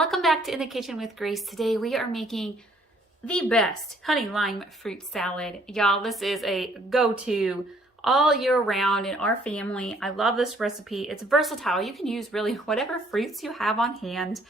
Welcome back to In the Kitchen with Grace. Today we are making the best honey lime fruit salad. Y'all, this is a go-to all year round in our family. I love this recipe. It's versatile. You can use really whatever fruits you have on hand.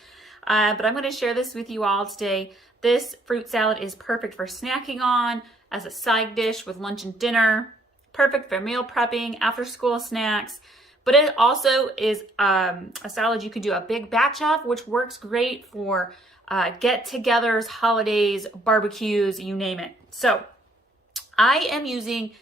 But I'm going to share this with you all today. This fruit salad is perfect for snacking on, as a side dish with lunch and dinner, perfect for meal prepping, after school snacks. But it also is a salad you could do a big batch of, which works great for get-togethers, holidays, barbecues, you name it. So I am using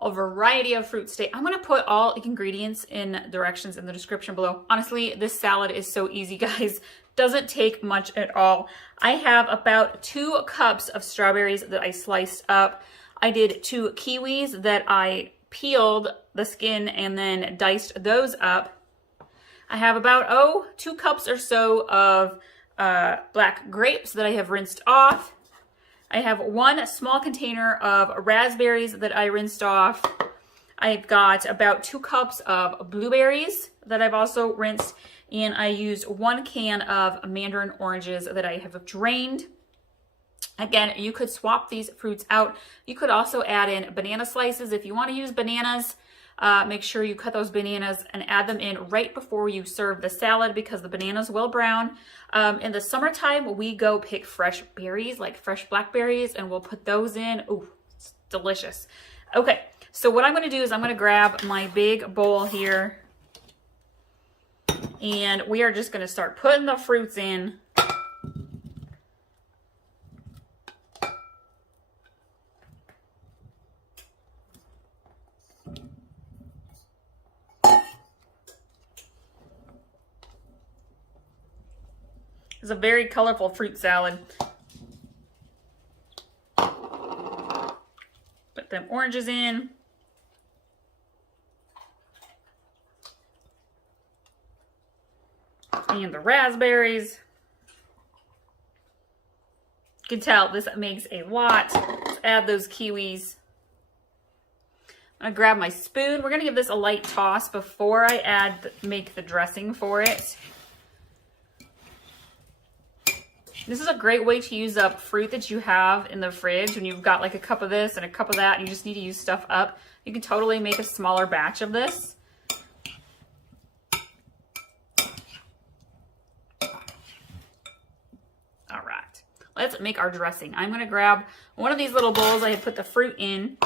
a variety of fruit steak. I'm going to put all ingredients in directions in the description below. Honestly, this salad is so easy, guys. Doesn't take much at all. I have about 2 cups of strawberries that I sliced up. I did 2 kiwis that I peeled the skin and then diced those up. I have about 2 cups or so of black grapes that I have rinsed off. I have 1 small container of raspberries that I rinsed off. I've got about 2 cups of blueberries that I've also rinsed, and I used 1 can of mandarin oranges that I have drained. Again, you could swap these fruits out. You could also add in banana slices. If you want to use bananas, make sure you cut those bananas and add them in right before you serve the salad because the bananas will brown. In the summertime, we go pick fresh berries, like fresh blackberries, and we'll put those in. Ooh, it's delicious. Okay, so what I'm going to do is I'm going to grab my big bowl here, and we are just going to start putting the fruits in. It's a very colorful fruit salad. Put them oranges in. And the raspberries. You can tell this makes a lot. Let's add those kiwis. I'm gonna grab my spoon. We're gonna give this a light toss before I make the dressing for it. This is a great way to use up fruit that you have in the fridge when you've got like a cup of this and a cup of that and you just need to use stuff up. You can totally make a smaller batch of this. All right, let's make our dressing. I'm gonna grab one of these little bowls I had put the fruit in,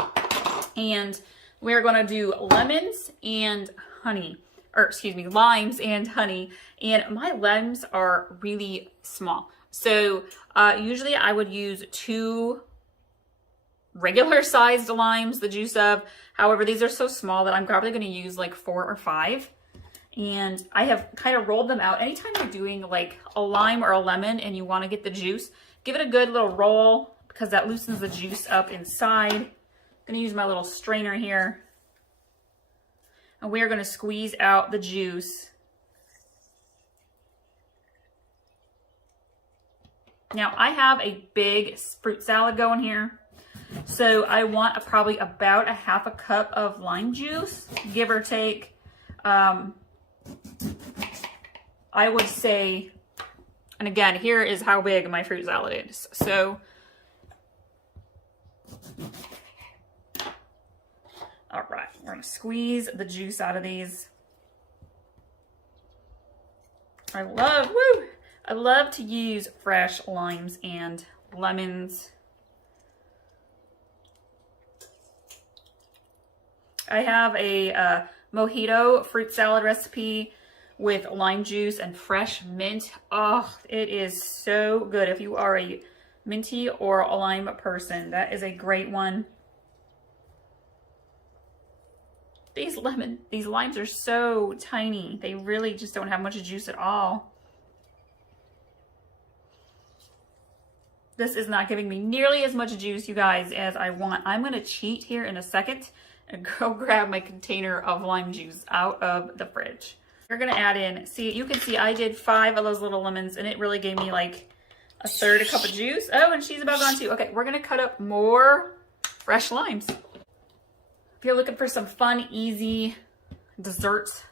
and we're gonna do lemons and honey, or excuse me, limes and honey. And my limes are really small. So usually I would use 2 regular sized limes, the juice of. However, these are so small that I'm probably going to use like 4 or 5. And I have kind of rolled them out. Anytime you're doing like a lime or a lemon and you want to get the juice, give it a good little roll because that loosens the juice up inside. I'm going to use my little strainer here. And we are going to squeeze out the juice. Now I have a big fruit salad going here, so I want probably about a half a cup of lime juice, give or take. I would say, and again, here is how big my fruit salad is. So, all right, we're gonna squeeze the juice out of these. I love to use fresh limes and lemons. I have a mojito fruit salad recipe with lime juice and fresh mint. Oh, it is so good. If you are a minty or a lime person, that is a great one. These limes are so tiny. They really just don't have much juice at all. This is not giving me nearly as much juice, you guys, as I want. I'm going to cheat here in a second and go grab my container of lime juice out of the fridge. You're going to add in, see, you can see I did 5 of those little lemons, and it really gave me like a third a cup of juice. Oh, and she's about gone too. Okay, we're going to cut up more fresh limes. If you're looking for some fun, easy desserts,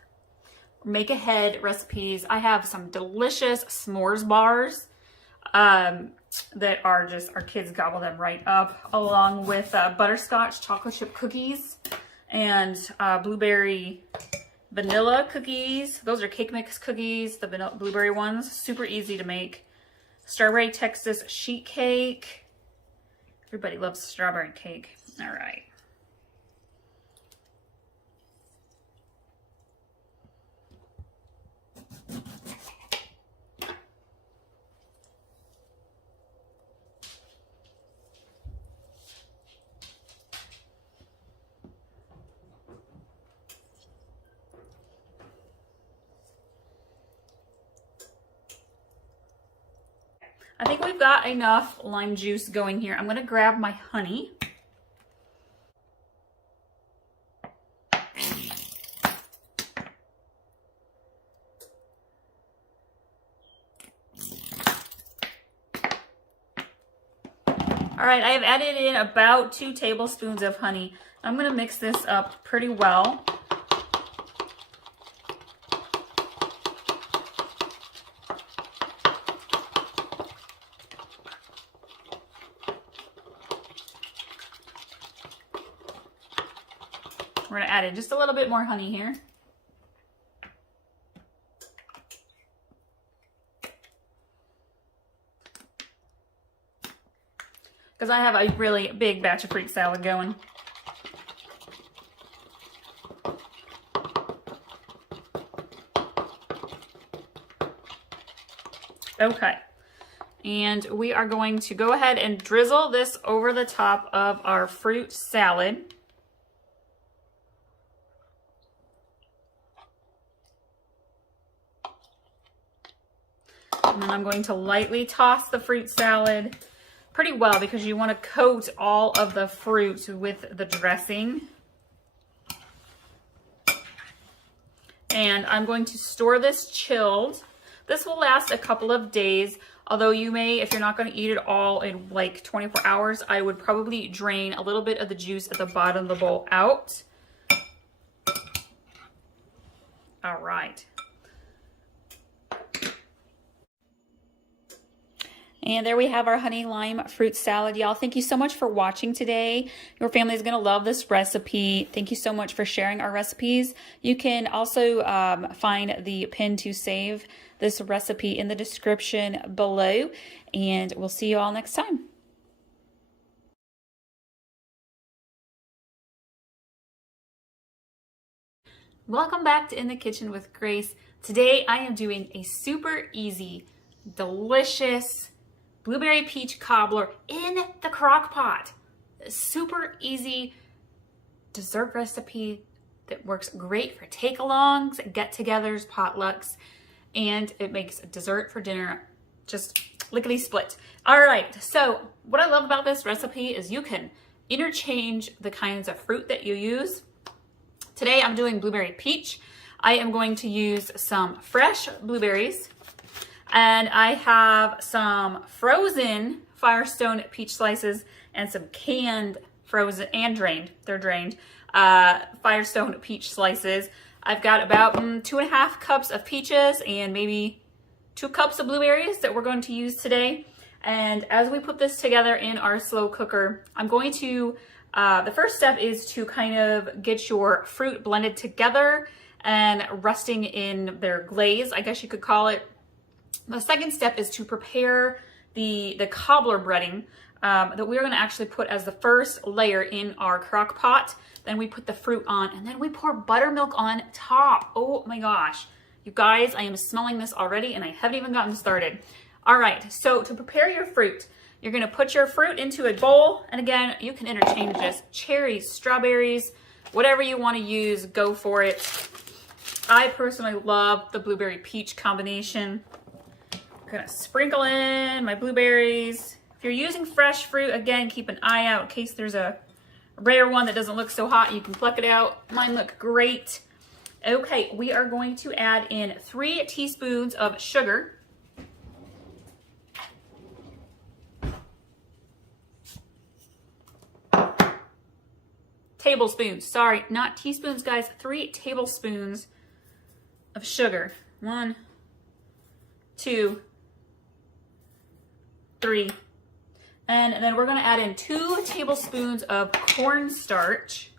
make ahead recipes. I have some delicious s'mores bars that are just, our kids gobble them right up, along with butterscotch chocolate chip cookies and blueberry vanilla cookies. Those are cake mix cookies, the vanilla blueberry ones, super easy to make. Strawberry Texas sheet cake. Everybody loves strawberry cake. All right. I think we've got enough lime juice going here. I'm gonna grab my honey. All right, I have added in about 2 tablespoons of honey. I'm gonna mix this up pretty well. We're gonna add in just a little bit more honey here. Because I have a really big batch of fruit salad going. Okay, and we are going to go ahead and drizzle this over the top of our fruit salad. And then I'm going to lightly toss the fruit salad pretty well because you want to coat all of the fruit with the dressing. And I'm going to store this chilled. This will last a couple of days, although you may, if you're not going to eat it all in like 24 hours, I would probably drain a little bit of the juice at the bottom of the bowl out. All right. And there we have our honey lime fruit salad. Y'all, thank you so much for watching today. Your family is going to love this recipe. Thank you so much for sharing our recipes. You can also find the pin to save this recipe in the description below. And we'll see you all next time. Welcome back to In the Kitchen with Grace. Today I am doing a super easy, delicious blueberry peach cobbler in the crock pot. Super easy dessert recipe that works great for take-alongs, get-togethers, potlucks, and it makes a dessert for dinner just lickety-split. All right, so what I love about this recipe is you can interchange the kinds of fruit that you use. Today I'm doing blueberry peach. I am going to use some fresh blueberries, and I have some frozen Firestone peach slices and some canned, frozen and drained, they're drained, Firestone peach slices. I've got about 2.5 cups of peaches and maybe 2 cups of blueberries that we're going to use today. And as we put this together in our slow cooker, I'm going to, the first step is to kind of get your fruit blended together and resting in their glaze, I guess you could call it. The second step is to prepare the cobbler breading that we're going to actually put as the first layer in our crock pot. Then we put the fruit on, and then we pour buttermilk on top. Oh my gosh. You guys, I am smelling this already, and I haven't even gotten started. All right, so to prepare your fruit, you're going to put your fruit into a bowl. And again, you can interchange this. Cherries, strawberries, whatever you want to use, go for it. I personally love the blueberry peach combination. I'm gonna sprinkle in my blueberries. If you're using fresh fruit, again, keep an eye out in case there's a rare one that doesn't look so hot. You can pluck it out. Mine look great. Okay, we are going to add in 3 teaspoons of sugar. Tablespoons, sorry, not teaspoons, guys. 3 tablespoons of sugar. 1, 2, 3. And then we're gonna add in 2 tablespoons of cornstarch.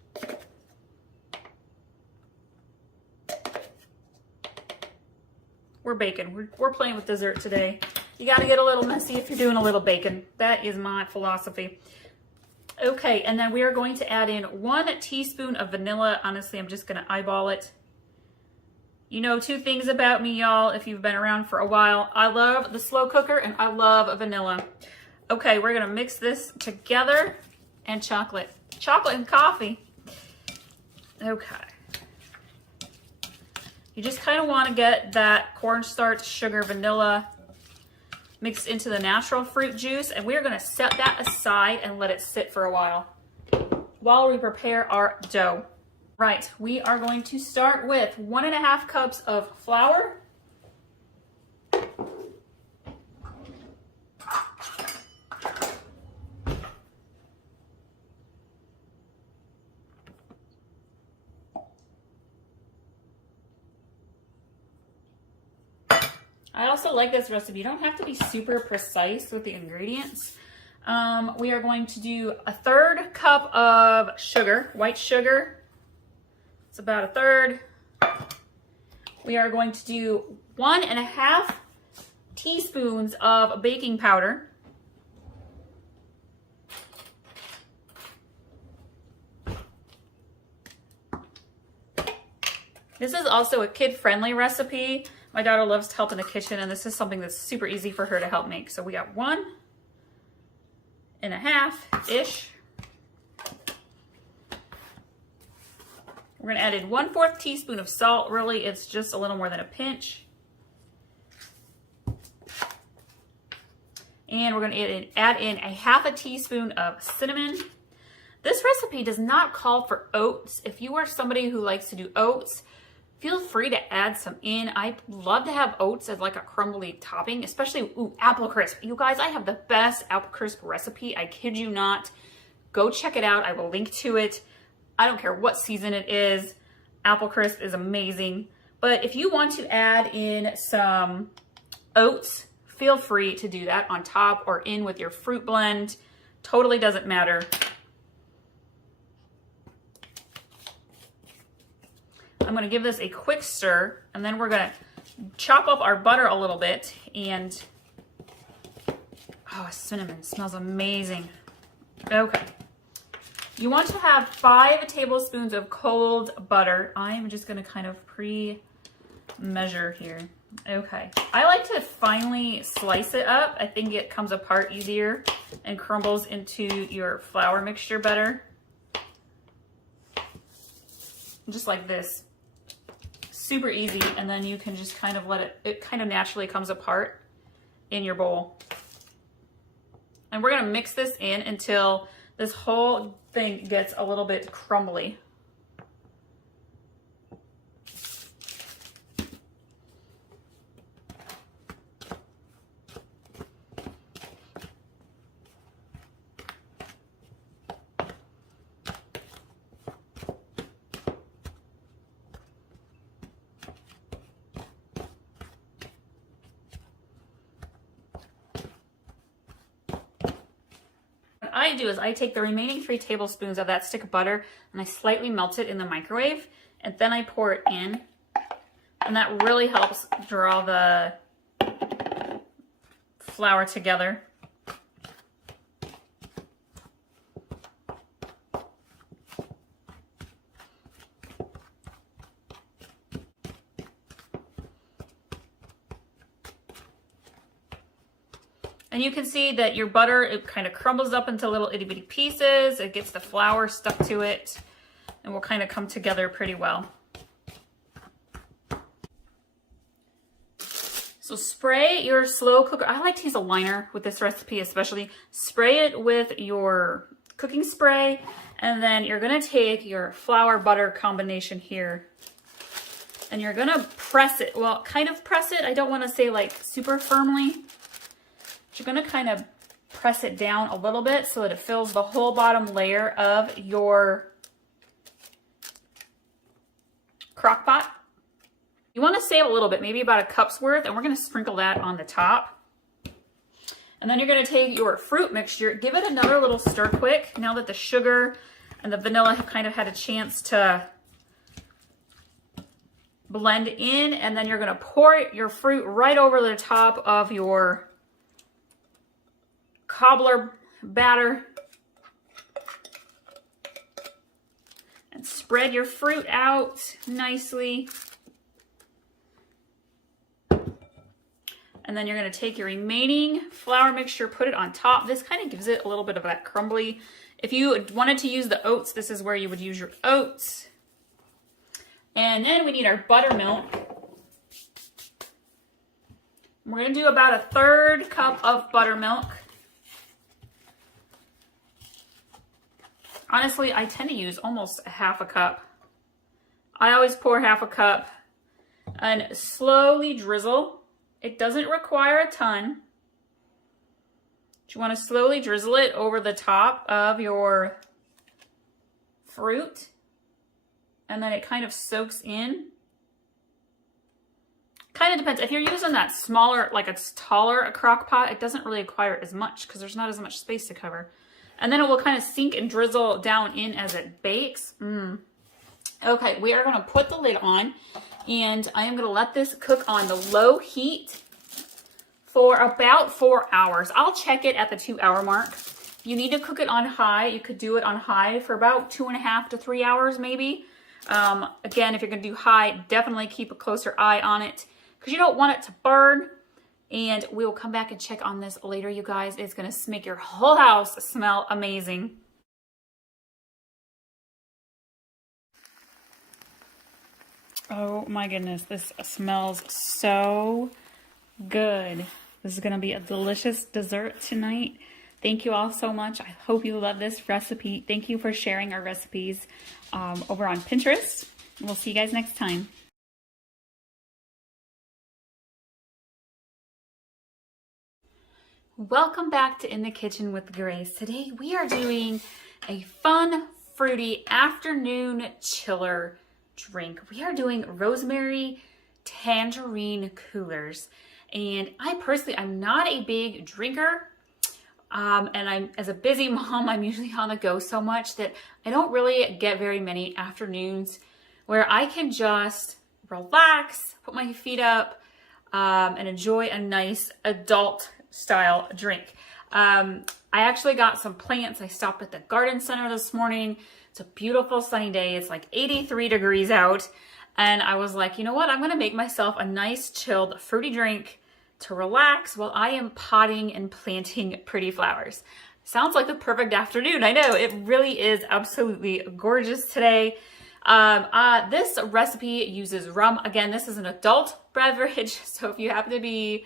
We're baking. We're playing with dessert today. You gotta get a little messy if you're doing a little baking. That is my philosophy. Okay, and then we are going to add in 1 teaspoon of vanilla. Honestly, I'm just gonna eyeball it. You know 2 things about me, y'all, if you've been around for a while. I love the slow cooker and I love vanilla. Okay, we're gonna mix this together, and chocolate. Chocolate and coffee. Okay. You just kind of want to get that cornstarch, sugar, vanilla mixed into the natural fruit juice, and we're going to set that aside and let it sit for a while we prepare our dough. Right, we are going to start with 1.5 cups of flour. I also like this recipe. You don't have to be super precise with the ingredients. We are going to do 1/3 cup of sugar, white sugar. It's about 1/3. We are going to do 1.5 teaspoons of baking powder. This is also a kid-friendly recipe. My daughter loves to help in the kitchen, and this is something that's super easy for her to help make. So we got 1.5-ish. We're gonna add in 1/4 teaspoon of salt. Really, it's just a little more than a pinch. And we're gonna add in 1/2 teaspoon of cinnamon. This recipe does not call for oats. If you are somebody who likes to do oats, feel free to add some in. I love to have oats as like a crumbly topping, especially apple crisp. You guys, I have the best apple crisp recipe. I kid you not. Go check it out. I will link to it. I don't care what season it is. Apple crisp is amazing. But if you want to add in some oats, feel free to do that on top or in with your fruit blend. Totally doesn't matter. I'm going to give this a quick stir, and then we're going to chop up our butter a little bit. And oh, cinnamon smells amazing. Okay. You want to have 5 tablespoons of cold butter. I'm just going to kind of pre-measure here. Okay. I like to finely slice it up. I think it comes apart easier and crumbles into your flour mixture better. Just like this. Super easy, and then you can just kind of let it kind of naturally comes apart in your bowl. And we're gonna mix this in until this whole thing gets a little bit crumbly. I do is I take the remaining 3 tablespoons of that stick of butter and I slightly melt it in the microwave, and then I pour it in, and that really helps draw the flour together. And you can see that your butter, it kind of crumbles up into little itty bitty pieces. It gets the flour stuck to it and will kind of come together pretty well. So spray your slow cooker. I like to use a liner with this recipe especially. Spray it with your cooking spray, and then you're gonna take your flour butter combination here and you're gonna press it. Well, kind of press it. I don't wanna say like super firmly. You're going to kind of press it down a little bit so that it fills the whole bottom layer of your crock pot. You want to save a little bit, maybe about a cup's worth, and we're going to sprinkle that on the top. And then you're going to take your fruit mixture, give it another little stir quick now that the sugar and the vanilla have kind of had a chance to blend in, and then you're going to pour your fruit right over the top of your cobbler batter and spread your fruit out nicely. And then you're going to take your remaining flour mixture, put it on top. This kind of gives it a little bit of that crumbly. If you wanted to use the oats, this is where you would use your oats. And then we need our buttermilk. We're going to do about a 1/3 cup of buttermilk. Honestly, I tend to use almost 1/2 cup. I always pour 1/2 cup and slowly drizzle. It doesn't require a ton. You want to slowly drizzle it over the top of your fruit. And then it kind of soaks in. Kind of depends. If you're using that smaller, like a taller crock pot, it doesn't really require as much because there's not as much space to cover. And then it will kind of sink and drizzle down in as it bakes. Okay, we are going to put the lid on, and I am going to let this cook on the low heat for about 4 hours. I'll check it at the 2-hour mark. If you need to cook it on high, you could do it on high for about 2.5 to 3 hours maybe. Again, if you're going to do high, definitely keep a closer eye on it because you don't want it to burn. And we will come back and check on this later, you guys. It's going to make your whole house smell amazing. Oh my goodness, this smells so good. This is going to be a delicious dessert tonight. Thank you all so much. I hope you love this recipe. Thank you for sharing our recipes over on Pinterest. We'll see you guys next time. Welcome back to In the Kitchen with Grace. Today we are doing a fun, fruity afternoon chiller drink. We are doing rosemary tangerine coolers. And I'm not a big drinker. And as a busy mom, I'm usually on the go so much that I don't really get very many afternoons where I can just relax, put my feet up, and enjoy a nice adult style drink. I actually got some plants. I stopped at the garden center this morning. It's a beautiful sunny day. It's like 83 degrees out. And I was like, you know what? I'm going to make myself a nice chilled fruity drink to relax while I am potting and planting pretty flowers. Sounds like the perfect afternoon. I know, it really is absolutely gorgeous today. This recipe uses rum. Again, this is an adult beverage, so if you happen to be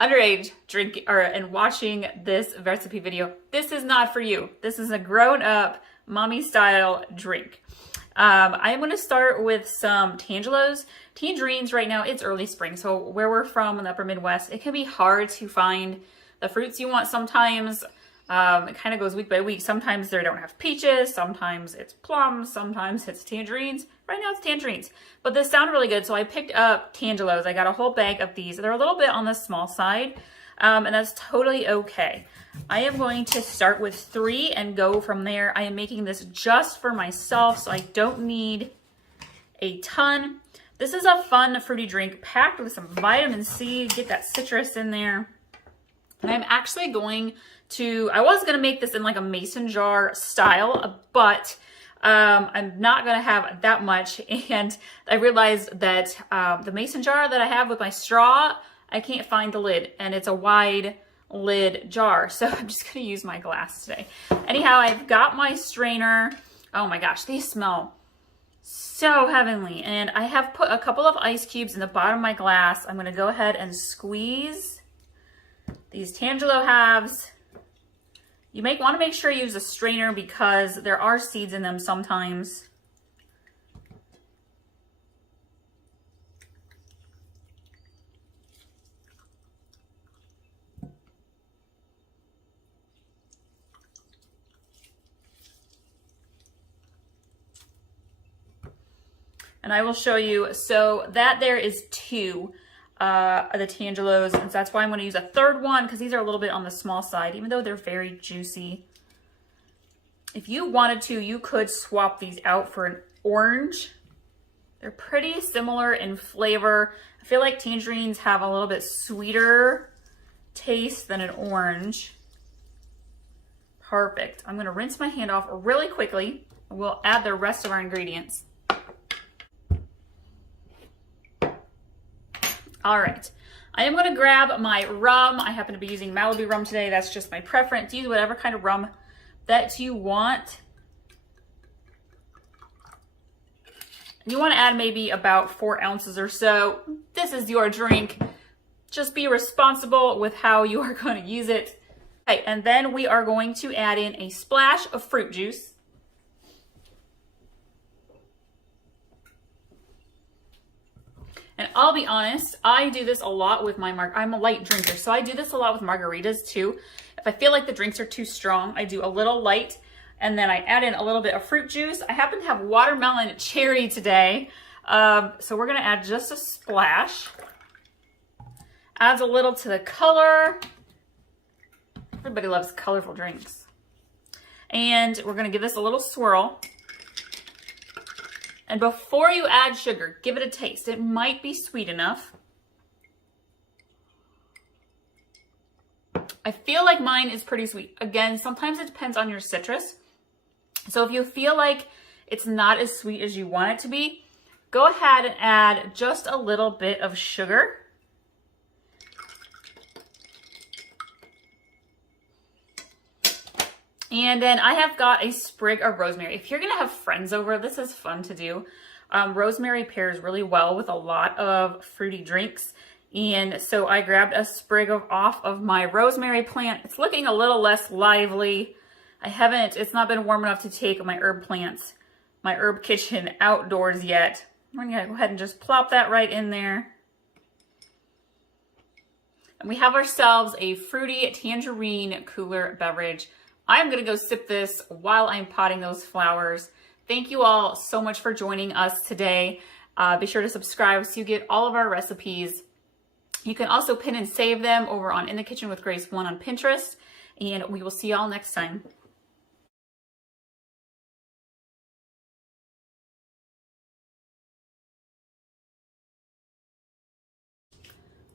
underage drinking and watching this recipe video, this is not for you. This is a grown-up mommy style drink. I am going to start with some tangerines. Right now, it's early spring, so where we're from in the upper Midwest, it can be hard to find the fruits you want sometimes. It kind of goes week by week. Sometimes they don't have peaches, sometimes it's plums, sometimes it's tangerines. Right now it's tangerines, but this sounded really good, so I picked up tangelos. I got a whole bag of these. They're a little bit on the small side, and that's totally okay. I am going to start with 3 and go from there. I am making this just for myself, so I don't need a ton. This is a fun fruity drink packed with some vitamin C. Get that citrus in there. And I'm actually going to, I was going to make this in like a mason jar style, but I'm not going to have that much. And I realized that the mason jar that I have with my straw, I can't find the lid, and it's a wide lid jar. So I'm just going to use my glass today. Anyhow, I've got my strainer. Oh my gosh, these smell so heavenly. And I have put a couple of ice cubes in the bottom of my glass. I'm going to go ahead and squeeze these Tangelo halves. You might want to make sure you use a strainer because there are seeds in them sometimes. And I will show you. So that there is 2 of the Tangelos, and so that's why I'm going to use a third one, because these are a little bit on the small side, even though they're very juicy. If you wanted to, you could swap these out for an orange. They're pretty similar in flavor. I feel like tangerines have a little bit sweeter taste than an orange. Perfect. I'm going to rinse my hand off really quickly, and we'll add the rest of our ingredients. All right. I am going to grab my rum. I happen to be using Malibu rum today. That's just my preference. Use whatever kind of rum that you want. You want to add maybe about 4 ounces or so. This is your drink. Just be responsible with how you are going to use it. Okay, and then we are going to add in a splash of fruit juice. And I'll be honest, I do this a lot with my I'm a light drinker, so I do this a lot with margaritas too. If I feel like the drinks are too strong, I do a little light, and then I add in a little bit of fruit juice. I happen to have watermelon cherry today, so we're gonna add just a splash. Adds a little to the color. Everybody loves colorful drinks. And we're gonna give this a little swirl. And before you add sugar, give it a taste. It might be sweet enough. I feel like mine is pretty sweet. Again, sometimes it depends on your citrus. So if you feel like it's not as sweet as you want it to be, go ahead and add just a little bit of sugar. And then I have got a sprig of rosemary. If you're gonna have friends over, this is fun to do. Rosemary pairs really well with a lot of fruity drinks. And so I grabbed a sprig off of my rosemary plant. It's looking a little less lively. It's not been warm enough to take my herb plants, my herb kitchen outdoors yet. I'm gonna go ahead and just plop that right in there. And we have ourselves a fruity tangerine cooler beverage. I'm gonna go sip this while I'm potting those flowers. Thank you all so much for joining us today. Be sure to subscribe so you get all of our recipes. You can also pin and save them over on In the Kitchen with Grace 1 on Pinterest, and we will see y'all next time.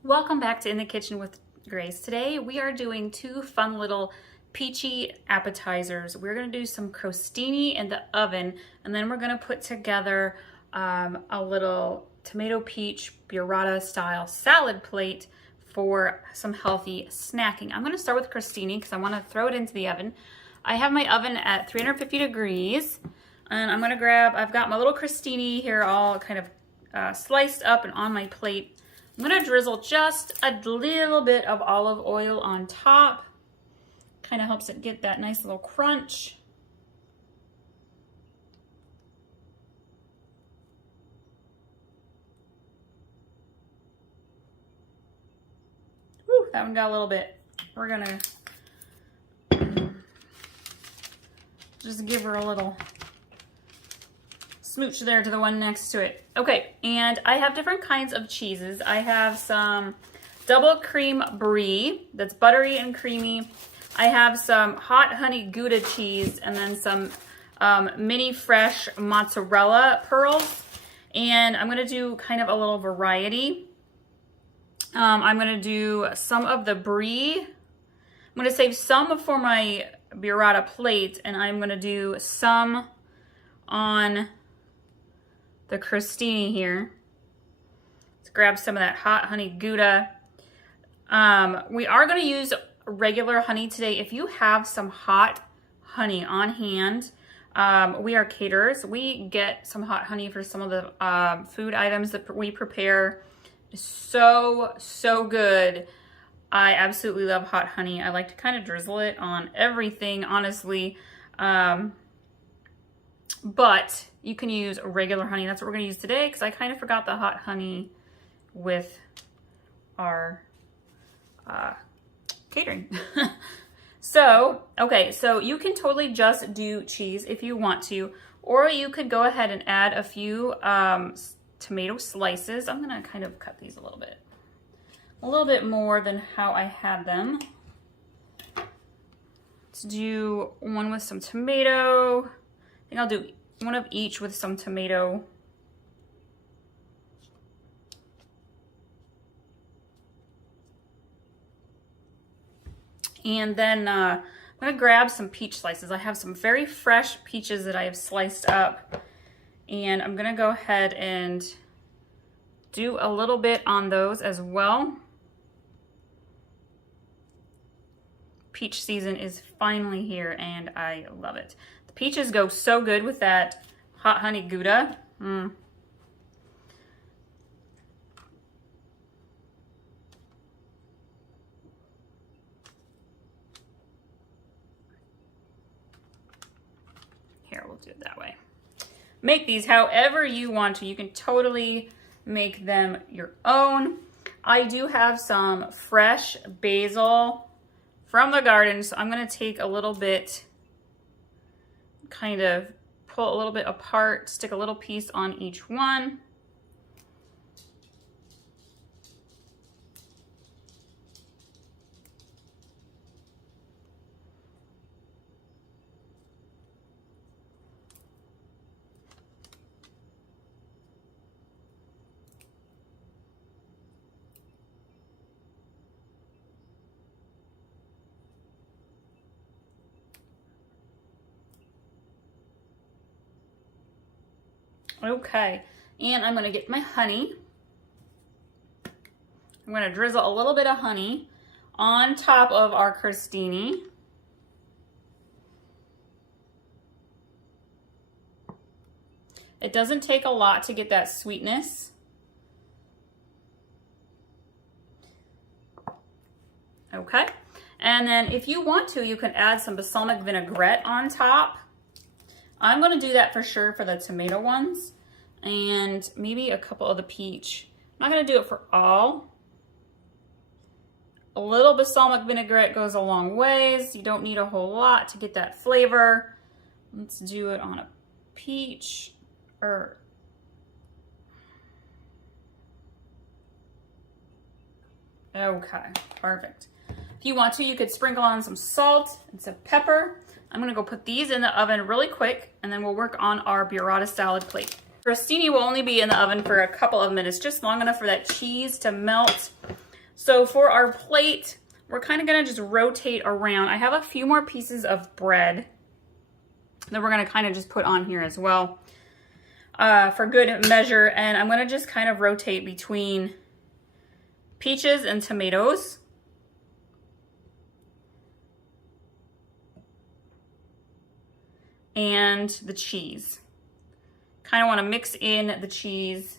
Welcome back to In the Kitchen with Grace. Today we are doing 2 fun little peachy appetizers. We're going to do some crostini in the oven, and then we're going to put together a little tomato peach burrata style salad plate for some healthy snacking. I'm going to start with crostini because I want to throw it into the oven. I have my oven at 350 degrees, and I'm going to I've got my little crostini here all kind of sliced up and on my plate. I'm going to drizzle just a little bit of olive oil on top. Kind of helps it get that nice little crunch. Whew, that one got a little bit. We're gonna just give her a little smooch there to the one next to it. Okay, and I have different kinds of cheeses. I have some double cream brie that's buttery and creamy. I have some hot honey Gouda cheese, and then some mini fresh mozzarella pearls. And I'm gonna do kind of a little variety. I'm gonna do some of the brie. I'm gonna save some for my burrata plate, and I'm gonna do some on the crostini here. Let's grab some of that hot honey Gouda. We are gonna use regular honey today. If you have some hot honey on hand, we are caterers. We get some hot honey for some of the food items that we prepare. So good. I absolutely love hot honey. I like to kind of drizzle it on everything, honestly. But you can use regular honey. That's what we're gonna use today, because I kind of forgot the hot honey with our catering. So, okay, so you can totally just do cheese if you want to, or you could go ahead and add a few tomato slices. I'm gonna kind of cut these a little bit more than how I had them. Let's do one with some tomato. I think I'll do one of each with some tomato. And then I'm gonna grab some peach slices. I have some very fresh peaches that I have sliced up, and I'm gonna go ahead and do a little bit on those as well. Peach season is finally here and I love it. The peaches go so good with that hot honey Gouda. Here, we'll do it that way. Make these however you want to. You can totally make them your own. I do have some fresh basil from the garden, so I'm gonna take a little bit, kind of pull a little bit apart, stick a little piece on each one. Okay, and I'm gonna get my honey. I'm gonna drizzle a little bit of honey on top of our crostini. It doesn't take a lot to get that sweetness. Okay, and then if you want to, you can add some balsamic vinaigrette on top. I'm gonna do that for sure for the tomato ones, and maybe a couple of the peach. I'm not gonna do it for all. A little balsamic vinaigrette goes a long ways. You don't need a whole lot to get that flavor. Let's do it on a peach, or okay, perfect. If you want to, you could sprinkle on some salt and some pepper. I'm gonna go put these in the oven really quick, and then we'll work on our burrata salad plate. Crostini will only be in the oven for a couple of minutes, just long enough for that cheese to melt. So for our plate, we're kind of gonna just rotate around. I have a few more pieces of bread that we're gonna kind of just put on here as well for good measure, and I'm gonna just kind of rotate between peaches and tomatoes. And the cheese. Kind of want to mix in the cheese.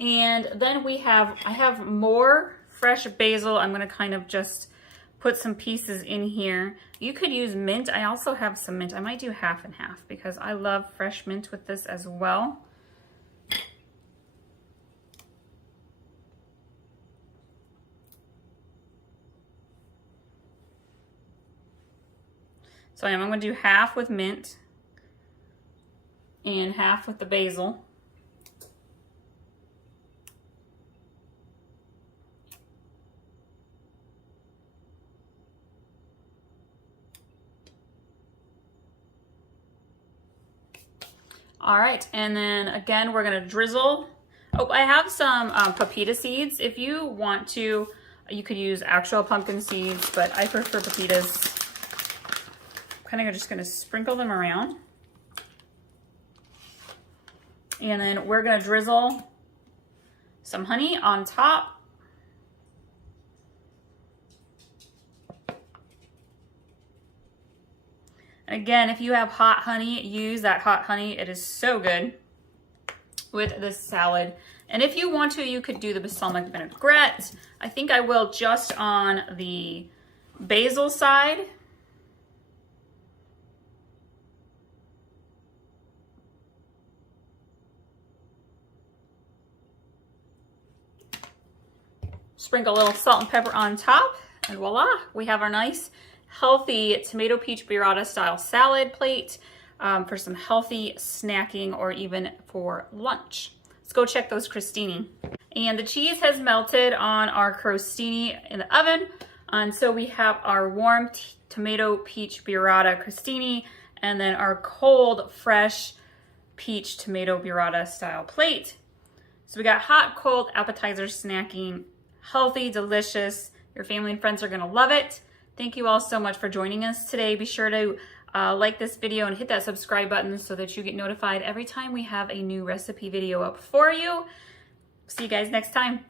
And then I have more fresh basil. I'm gonna kind of just put some pieces in here. You could use mint. I also have some mint. I might do half and half because I love fresh mint with this as well. So I'm going to do half with mint and half with the basil. All right, and then again, we're gonna drizzle. Oh, I have some pepita seeds. If you want to, you could use actual pumpkin seeds, but I prefer pepitas. Kind of just gonna sprinkle them around. And then we're gonna drizzle some honey on top. Again, if you have hot honey, use that hot honey. It is so good with this salad. And if you want to, you could do the balsamic vinaigrette. I think I will just on the basil side. Sprinkle a little salt and pepper on top, and voila, we have our nice healthy tomato peach burrata style salad plate for some healthy snacking or even for lunch. Let's go check those crostini. And the cheese has melted on our crostini in the oven. And so we have our warm tomato peach burrata crostini and then our cold fresh peach tomato burrata style plate. So we got hot, cold appetizer snacking, healthy, delicious. Your family and friends are gonna love it. Thank you all so much for joining us today. Be sure to like this video and hit that subscribe button so that you get notified every time we have a new recipe video up for you. See you guys next time.